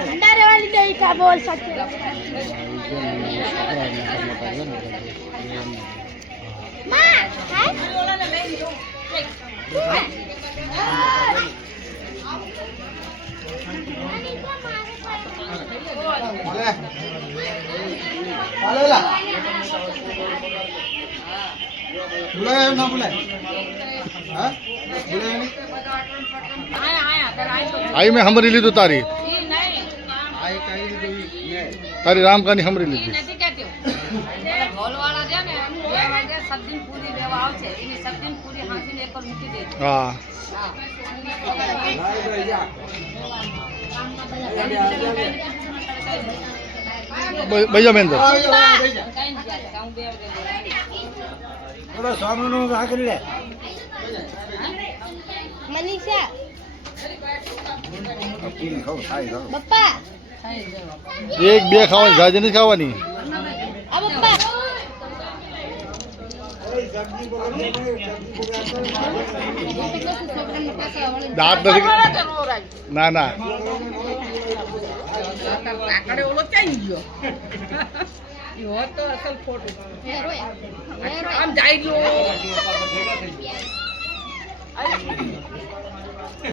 भंडारे वाली दही का बोल सकते बुलाया ना बुलाया हाँ बुलाया नहीं आई मैं हमरी ली तो तारी आए कहीं नहीं तारी राम का नहीं हमरी ली थी हाँ भैया महेंद्र थोड़ा सामने नो राख ले मनीषा तीन खाओ खाई खाओ बप्पा एक બે ખાવાની ગાજર નથી ખાવાની अब बप्पा દાંત નથી ના ના આકડે ઓલો ક્યાં ગયો યો તો અસલ ફોટો આમ જાય ગયો